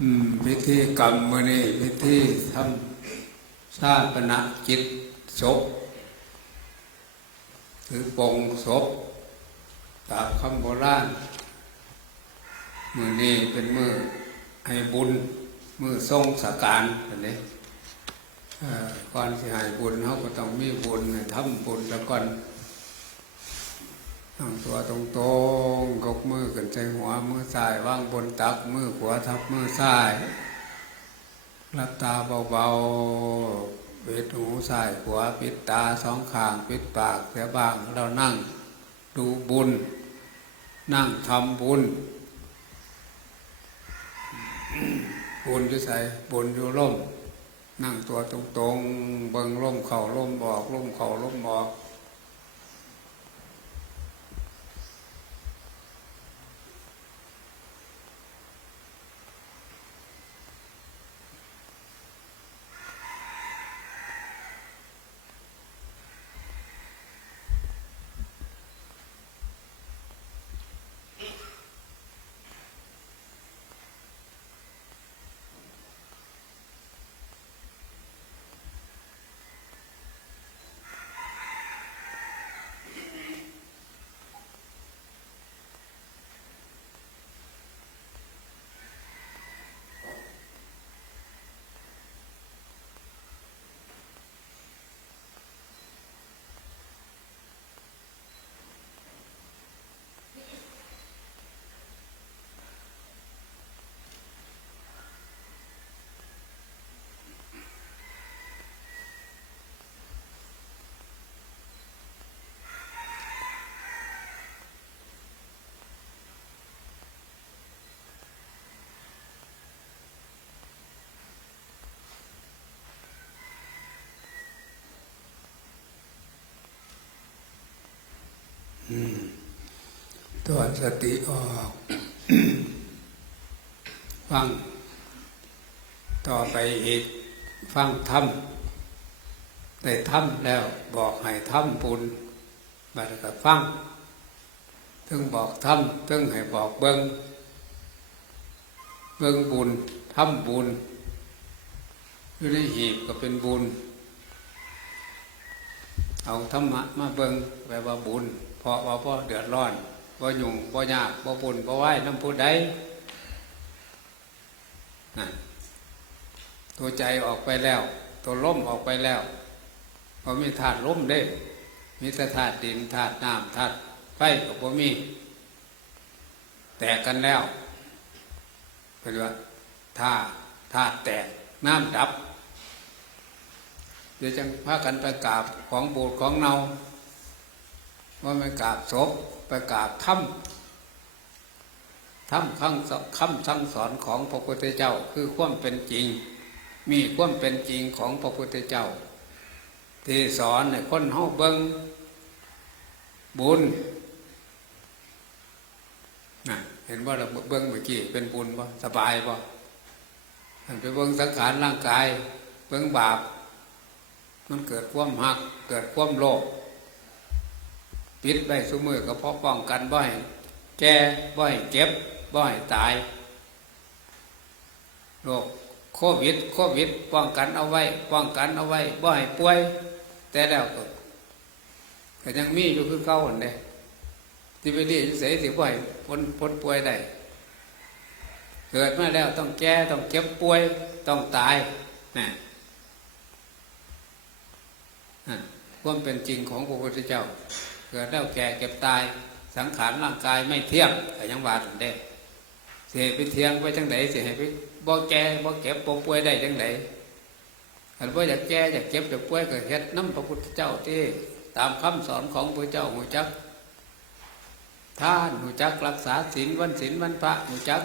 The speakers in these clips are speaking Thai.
อืมพิธีกรรมมือนี้พิธีทำชาปนกิจศพถือปงศพตามคำโบราณมือนี้เป็นมือให้บุญ มือทรงสการอันนี้ก่อนสิให้บุญเขาก็ต้องมีบุญทำบุญแล้วก่อน ตั้งตัวตรงๆกกมือขึ้นใจหัวมือซ้ายวางบนตักมือขวาทับมือซ้ายหลับตาเบาๆปิดหูซ้ายขวาปิดตาสองข้างปิดปากเสียบางเรานั่งดูบุญ นั่งทำบุญ บุญอยู่ใส่บุญอยู่ร่ม นั่งตัวตรงๆ เบิ่งร่มเข่าร่มบอกร่มเข่าร่มบอก ตัวสติออกฟัง ต่อไปอีกฟังทำได้ทำแล้วบอกให้ทำบุญบัดก็ฟังถึงบอกทำถึงให้บอกเบิงเบิงบุญทำบุญอยู่ในหีบก็เป็นบุญ เอาธรรมะมาเบิงแปลว่าบุญ เพราะว่าพ่อเดือดร้อน บ่ยุ่งบ่ยากบ่บุญบ่ไหวน้ำผู้ใดนั่นตัวใจออกไปแล้ว ตัวล้มออกไปแล้วพอมีธาตุล้มเด้ มีแต่ธาตุดินธาตุน้ำธาตุไฟก็บ่มี แตกกันแล้วเป็นว่าธาตุธาตุแตกน้ำดับเดี๋ยวจังพากันไปกราบของโบสถ์ของเนาว่าไปกราบศพ ไปกราบถ้ำถ้ำคำคำสั่งสอนของพระพุทธเจ้าคือความเป็นจริง มีความเป็นจริงของพระพุทธเจ้า ที่สอนให้คนเฮาเบิงบุญนะเห็นว่าเราเบิ้งเมื่อกี้เป็นบุญบ่สบายบ่อันไปเบิ้งสังขารร่างกาย เบิ้งบาป มันเกิดความหัก เกิดความโลภ ปิดไว้สมือก็เพราะป้องกันบ่อยแก่บ่อยเจ็บบ่อยตายโรคโควิดโควิดป้องกันเอาไว้ ป้องกันเอาไว้บ่อยป่วย แต่แล้วก็ก็ยังมีอยู่คือเก่าเนี่ยที่ไปเรียนเสียสิบ่อยพ้นพ้นป่วยได้เกิดมาแล้วต้องแก่ต้องเจ็บป่วยต้องตายนะความเป็นจริงของพระพุทธเจ้า เกิดแล้วแก่เก็บตาย สังขารร่างกายไม่เที่ยงแต่ยังว่าถึงได้เสียไปเที่ยงไปจังไดเสียไปบ่แก่บ่เก็บบ่ป่วยได้จังไดคันว่าอยากแก่อยากเจ็บอยากป่วยก็เฮ็ดน้ำพระพุทธเจ้าที่ตามคำสอนของพระเจ้าหูจักท่านหูจักรักษาศีลวันศีลวันพระหูจัก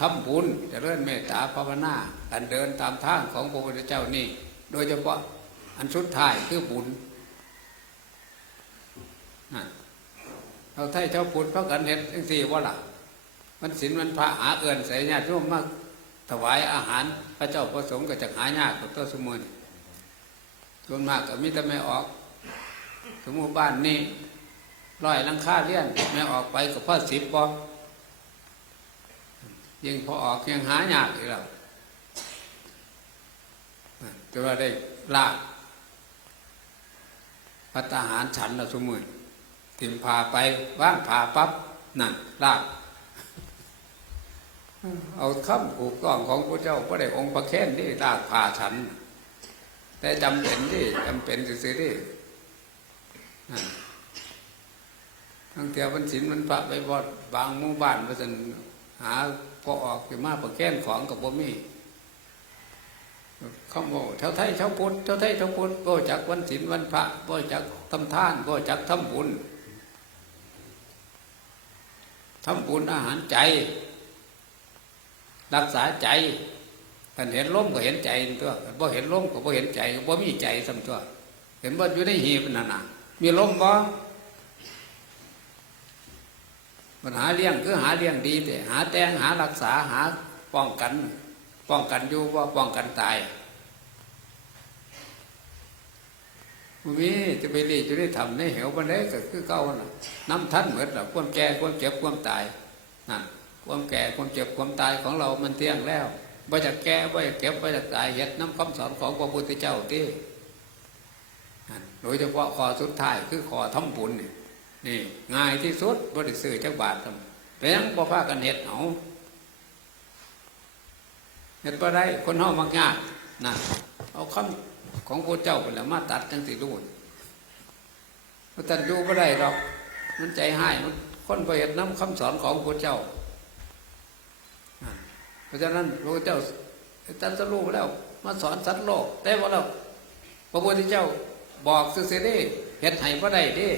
ทำบุญจะเจริญเมตตาภาวนาการเดินตามทางของพระพุทธเจ้านี่ โดยเฉพาะอันสุดท้ายคือบุญ เราไทยเจ้าพุทธพระกันเห็นทั้งสี่ว่าล่ะ มันศีลมันพระหาเอื่นใส่ญาติโยมมากถวายอาหารพระเจ้าประสงค์ก็จะหายากกับตัวสมุนส่วนมากก็มีแต่ไม่ออก สมมติบ้านนี้ร้อยลังค่าเลี้ยนไม่ออกไปกับพ่อสิบปอยิ่งพอออกยังหายากอีกแล้วจะว่าได้ลากพัตตาหารฉันเราสมุน ทิมพาไปว่างพาปั๊บนั่นลากเอาคำผูกกล้องของพระเจ้าพระได้องค์พระแค้นนี่ลากพาฉัน แต่จำเป็นดิจำเป็นซื่อๆดินั่ทั้งเทียวมันศีลมันพระไปบอดบางหมู่บ้านมาสันหาพอออกขึ้นมาประแค้นของกับบ่มีเขาบอกเท่าไทยเท่าพุทธเท่าไทยเท่าพุทธบ่จักวันศีลวันพระบ่จักทำทานบ่จักทำบุญ ทำบุญอาหารใจ รักษาใจท่านเห็นล้มก็เห็นใจตัวบ่เห็นล้มก็บ่เห็นใจบ่มีใจสำตัว เห็นว่าอยู่ในหีบนั่นน่ะมีล้มบ่ปัญหาเลี้ยงคือหาเลี้ยงดีแต่หาแต่งหารักษาหาป้องกัน ป้องกันอยู่ว่าป้องกันตาย มีจะไปดีจะได้ทำในเหวบันไดก็คือเก่าน่ะน้ำท่านเหมือนแบบความแก่ความเจ็บความตายนั่นความแก่ความเจ็บความตายของเรามันเที่ยงแล้วบ่จะแก่บ่จะเก็บบ่จะตายเห็ดน้ำคำสอนของพระพุทธเจ้าที่โดยเฉพาะข้อสุดท้ายคือข้อทำบุญนี่นี่ง่ายที่สุดบริสุทธิ์จักบาททำเป็นยังบ่พากันเห็ดเอาเห็ดบ่ได้คนห้องมักยากนะเอาคำ ของพระเจ้าไปแล้วมาตัดจังสิรู้มันตัดดูบ่ได้หรอกมันใจให้มันคนไปเห็ดน้ำคำสอนของพระเจ้า เพราะฉะนั้นพระเจ้าตัดสรู้แล้ว มาสอนสัตว์โลกแต่ว่าเราพระพุทธเจ้าบอกซื่อๆได้เห็ดให้บ่ได้ด้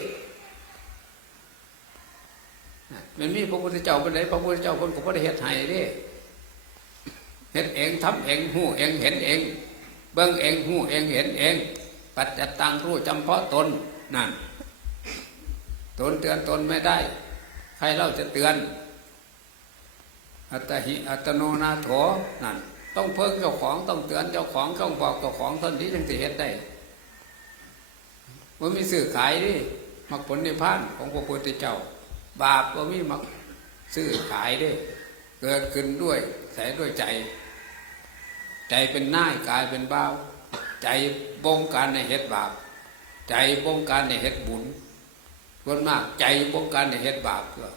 มันมีพระพุทธเจ้าเป็นไหนพระพุทธเจ้าคนก็บ่ได้เห็ดให้ด้เห็ดเองทำเองหูเองเห็นเอง เบิ่งเองหูเองเห็นเอง ปัจจัตตังรู้จำเพาะตนนั่นตนเตือนตนไม่ได้ ใครเล่าจะเตือน อัตหิอัตโนนาโถนั่นต้องเพิ่งเจ้าของต้องเตือนเจ้าของต้องบอกเจ้าของท่านที่จึงจะเห็นได้ว่ามีสื่อขายดิมักผลในพานของพระพุทธเจ้า บาปว่ามีมักซื้อขายดิเกิดขึ้นด้วยแสด้วยใจ ใจเป็นน่ายกายเป็นเบาใจบงการในเหตุบาป ใจบงการในเหตุบุญส่วนมากใจบงการในเหตุบาปก็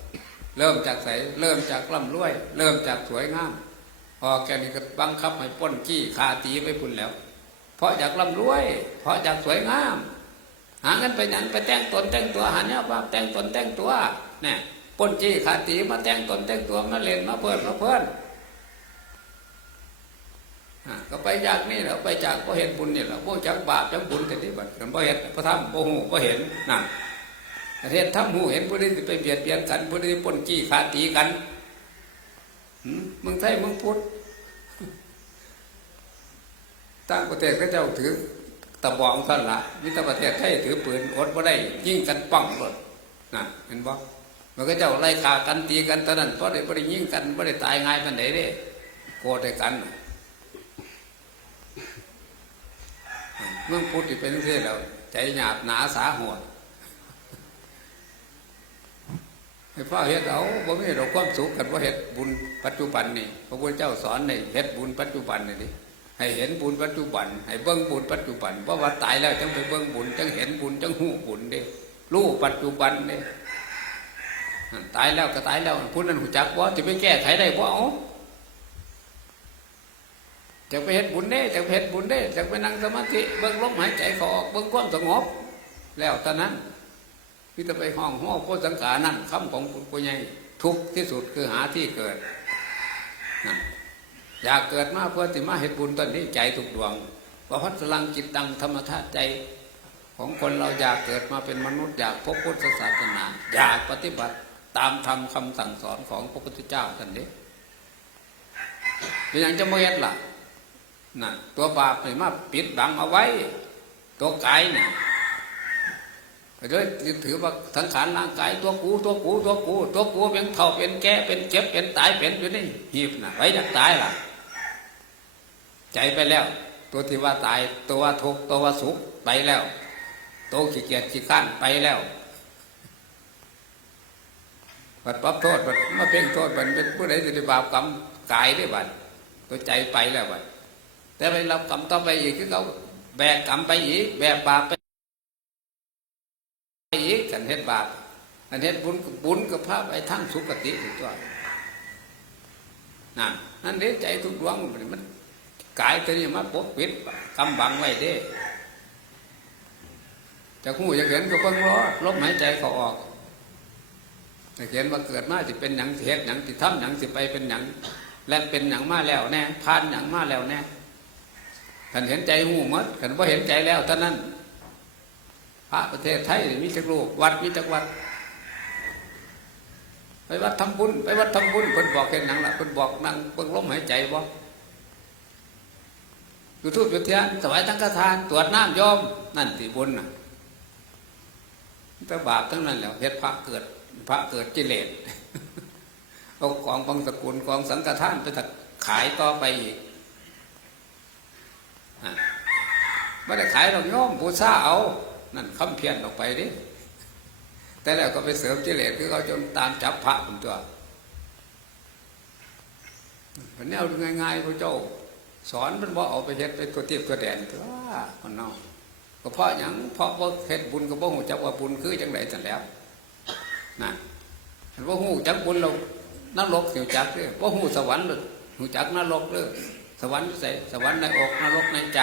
เริ่มจากใสเริ่มจากร่ำรวย เริ่มจากสวยงามพอแกนี่ก็บังคับให้ป้นขี้คาตีไปพุ่นแล้ว เพราะอยากร่ำรวย เพราะอยากสวยงาม หาเงินไปนั้นไปแต่งตนแต่งตัวหาเนี่ยว่าแต่งตนแต่งตัวเนี่ยป้นจี้ขาตีมาแต่งตนแต่งตัวมาเล่นมาเพิ่นมาเพิ่น ก็ไปจากนี่แหละไปจากพอเห็นบุญนี่แหละพวกจากบาปจากบุญแต่ที่บัดกันพอเห็นพระธรรมพอหูพอเห็นนั่นประเทศทำหูเห็นผู้ใดไปเบียดเบียนกันผู้ใดปนจี้ขาตีกันมึงไทยมึงพุทธต่างประเทศก็เจ้าถือตะบองท่านละมิตรประเทศไทยถือปืนอดบ่ได้ยิงกันปังหมดนั่นเห็นบ่มันก็เจ้าไล่ขากันตีกันตอนนั้นเพราะได้บ่ได้ยิงกันบ่ได้ตายง่ายกันไหนเด้โกรธกัน เมืองพุทธเป็นเช่นเราใจหยาบหนาสาหัวให้พ่อเฮ็ดเอาบ่มีเราความสุขกันว่าเฮ็ดบุญปัจจุบันนี่พระพุทธเจ้าสอนในเฮ็ดบุญปัจจุบันนี่ดิให้เห็นบุญปัจจุบัน ให้เบิ่งบุญปัจจุบันเพราะว่าตายแล้วจังไปเบิ่งบุญจังเห็นบุญจังหูบุญเด้รู้ปัจจุบันเด้ตายแล้วก็ตายแล้วพุทธนั้นหูจักว่าจะไปแก้ไขได้บ่เอา จะไปเฮ็ดบุญเด้จะไปเฮ็ดบุญเด้จะไปนั่งสมาธิเบิ่งลมหายใจเขาออกเบิ่งความสงบ แล้วตอนนั้นพี่จะไปห้องห้องโคสังขานั่นคำของผู้ใหญ่ทุกที่สุดคือหาที่เกิดนะอยากเกิดมาเพื่อที่มาเหตุบุญตอนนี้ใจถูกดวงว่าพัฒลังจิตตังธรรมธาตุใจของคนเราอยากเกิดมาเป็นมนุษย์อยากพบพุทธศาสนา อยากปฏิบัติตามธรรมคำสั่งสอนของพระพุทธเจ้าท่านนี้เป็นอย่างจะเมื่อล่ะ นั่นตัวบาปเนี่ยมาปิดบังเอาไว้ ตัวกายเนี่ยเลยถือว่าสังขารร่างกายตัวกูตัวกูตัวกูตัวกูเป็นเท่าเป็นแก่เป็นเจ็บเป็นตายเป็นอยู่นี่หีบนะไว้จากตายล่ะ ใจไปแล้ว ตัวที่ว่าตายตัวว่าทุกตัวว่าสุขไปแล้วตัวขี้เกียจขี้ข้านไปแล้วปัดปั๊บโทษปัดมาเพ่งโทษมันเป็นผู้ใดจะได้บาปกรรมกายได้บัดตัวใจไปแล้วบัด แต่ไปรับกรรมต่อไปอีกคือเขาแบกกรรมไปอีก แบกบาปไปอีกกันเฮ็ดบาปกันเฮ็ดบุญกับบุญกับพระไปทั้งสุคติอีกตัวนั่นนั่นเด้ใจทุกดวงมันกายตัวนี้มาปกปิดกำบังไว้เด้จะคู่จะเห็นก็เพิ่งรอลมหายใจเขาออกจะเห็นว่าเกิดมาจะเป็นหนังเฮ็ดหนังสิทำหนังสิไปเป็นหนังและเป็นหนังมาแล้วแน่ผ่านหนังมาแล้วแน่ ขันเห็นใจหูหมดขันว่าเห็นใจแล้วท่านั้น พระประเทศไทยมีจักรูวัดมีจักวัด ไปวัดทำบุญไปวัดทำบุญคนบอกเห็นหนังละคนบอกนั่งเบิ่งลมหายใจบ่จุดทูบจุดเทียนถวายทั้งฆทาน ตรวจน้ำยอม นั่นติบุญน่ะแต่บาปทั้งนั้นแล้วเฮ็ดพระเกิด พระเกิดกิเลสเอาของบางสกุลของสังฆทานไปถักขายต่อไปอีกอะ ไม่ได้ขายหรอกโยมบูชาเอา นั่นคำเพี้ยนออกไปดิแต่แล้วก็ไปเสริมกิเลสคือเขาจนตามจับพระผมตัวอันนี้เอาง่ายๆพระเจ้า สอนมันว่าเอาไปเฮ็ดไปตัวเทียบตัวแดนตัวมันเนาะก็เพราะอย่างเพราะว่าเฮ็ดบุญก็บ่หูจักว่าบุญคือจังไดจังแล้วนั่นเห็นว่าหูจักบุญเรานรกเสียวจักเด้อว่าหูสวรรค์เลยหูจักนรกเด้อสวรรค์ใส่สวรรค์ในอกนรกในใจ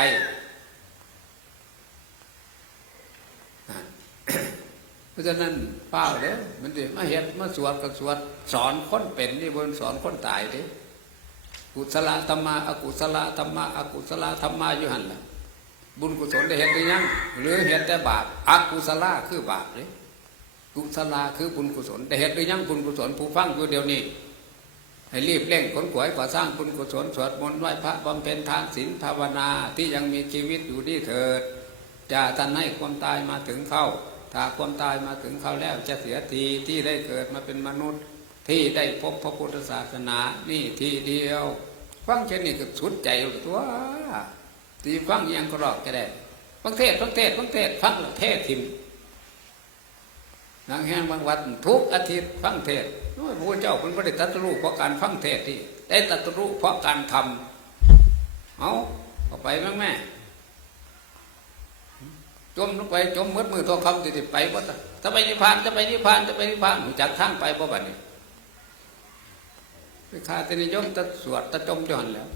เพ ราะฉะนั้นเป้าเด้อมันเดิมาเห็นมาสวดกับสวดสอนคนเป็นนี่บนสอนคนตายเด้กุศลธรรมาอกุศลธรรมาอกุศลธรรมาอยู่หันละบุญกุศลได้เห็นหรือยังหรือเห็นแต่บาปอกุศลคือบาปเลยกุศลคือบุญกุศลได้เห็นหรือยังบุญกุศลผู้ฟังอยู่เดียวนี้ให้รีบเร่งขนขวายก่อสร้างบุญกุศลสวดมนต์ไหว้พระบำเพ็ญทานศีลภาวนาที่ยังมีชีวิตอยู่นี่เถิดจะท่านให้ความตายมาถึงเข้า ถ้าความตายมาถึงเขาแล้วจะเสียทีที่ได้เกิดมาเป็นมนุษย์ ที่ได้พบพระพุทธศาสนานี่ทีเดียวฟังเช่นนี้ก็สุดใจตัวตีฟังยังก็รอกก็ได้ฟังเทศฟังเทศฟังเทศฟังเทศทิมนางแห้งบางวัดทุกอาทิตย์ฟังเทศโอ้ยพระเจ้าคุณไม่ได้ตรัสรู้เพราะการฟังเทศที่ได้ตรัสรู้เพราะการทำเอาเอาไปมั้งแม่ จมลงไปจมมืดมือทองคำติดไปว่าจะไปนิพพานจะไปนิพพานจะไปนิพพานจักทางไปเพราะบัดนี้ไปคาแตนิยมตะสวดตะจมจอนแล้ว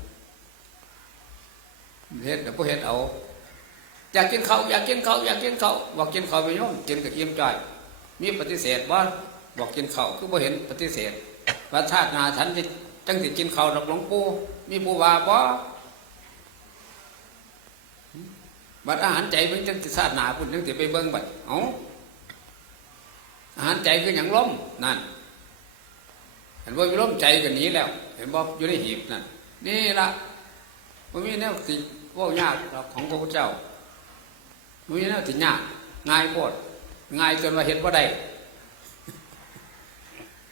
เห็ดแต่พวกเห็ดเอา อยากกินเขาวอยากกินเขาวอยากกินเขาวบอกกินเขาวไปโยมกินกับอิ่มใจมีปฏิเสธว่าบอกกินเขาวคือพอเห็นปฏิเสธว่าชาติหนาฉันจะจังสิกินเขาวดอกหลวงปู่มีปูวาบ่ บัดอาหารใจมันจังสิชาติหนาคุณจังสิไปเบิ้งบัดเอาอาหารใจคืออย่างล้มนั่นเห็นว่าล้มใจกันนี้แล้ว เห็นบอกอยู่ในหีบนั่นนี่ละมันมีแนวสิว่ายากของพระพุทธเจ้ามันมีแนวสิยากง่ายโคตรง่ายจนว่าเห็นว่าได้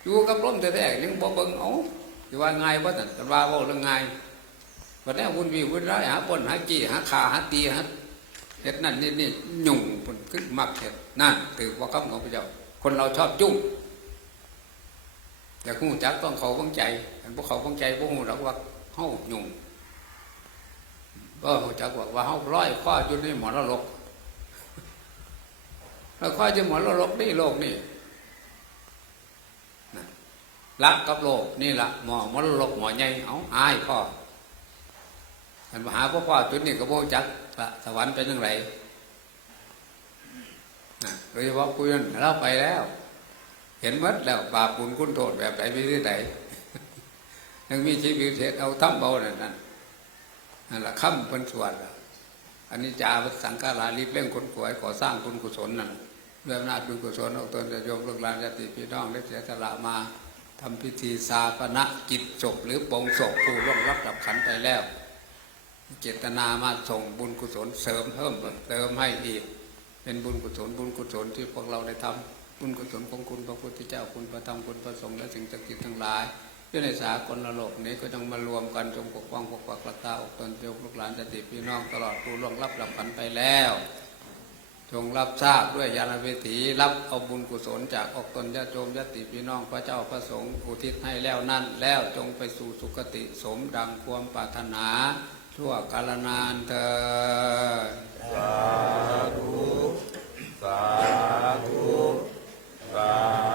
อยู่กับล้มแท้ยังบ่เบิ่งเอาที่ว่าง่ายว่าแต่ว่าว่าเรื่องง่ายวันนี้วุ่นวีวุ่นร้ายหาปนหาจี้หาขาหาตีหา เห็ดนั่นนี่นี่ยุ่งผลขึ้นมักเห็ดนั่นถือว่าคำของพระเจ้า คนเราชอบจุ้งแต่หูจักต้องเขาบังใจพวกเขาบังใจพวกหูเราว่าเฮายุ่งก็หูจักว่าว่าเฮาร้อยข้ออยู่ในหมอนรกแล้วข้อจะหมอนรกนี่โลกนี่รักกับโลกนี่ละหมอมรรกหมอใหญ่เอาอายพ่อ ท่านมหาพ่อพ่อจุดนี้ก็โบจักสวรรค์เป็นยังไงโดยเฉพาะคุยนเราไปแล้ว เห็นมัดแล้วบาปบุญคุณโทษแบบไหนไม่ได้ไหนยังมีชีวิตเห็นเอาทั้งเบานั่นนั่นนั่นแหละค่ำเป็นส่วนอันนี้จาสังฆารารีบเร่งคนขวยก่อสร้างคุณกุศลนั่นเรื่องนาบุญกุศลเอาตนจะโยมลูกหลานญาติพี่น้องได้เสียสละมาทำพิธีสาปณะกิจศพหรือปองศพผู้ร่วงรับดับขันไปแล้ว เจตนามาส่งบุญกุศลเสริมเพิ่มเติมให้อีก เป็นบุญกุศลบุญกุศลที่พวกเราได้ทำบุญกุศลของคุณพระพุทธเจ้าคุณพระธรรมคุณพระสงฆ์และสิ่งศักดิ์สิทธิ์ทั้งหลายที่ในสากลโลกนี้ก็ต้องมารวมกันจงปกป้องปกปักรักษาอกตนโยกลูกหลานญาติพี่น้องตลอดผู้ล่วงรับดับขันไปแล้ว จงรับทราบด้วยญาณวิถีรับเอาบุญกุศลจากออกตนญาติโยมญาติพี่น้องพระเจ้าพระสงฆ์อุทิศให้แล้วนั่นแล้วจงไปสู่สุคติสมดังความปรารถนา ชั่วกาลนานเธอสาธุ สาธุ สาธุ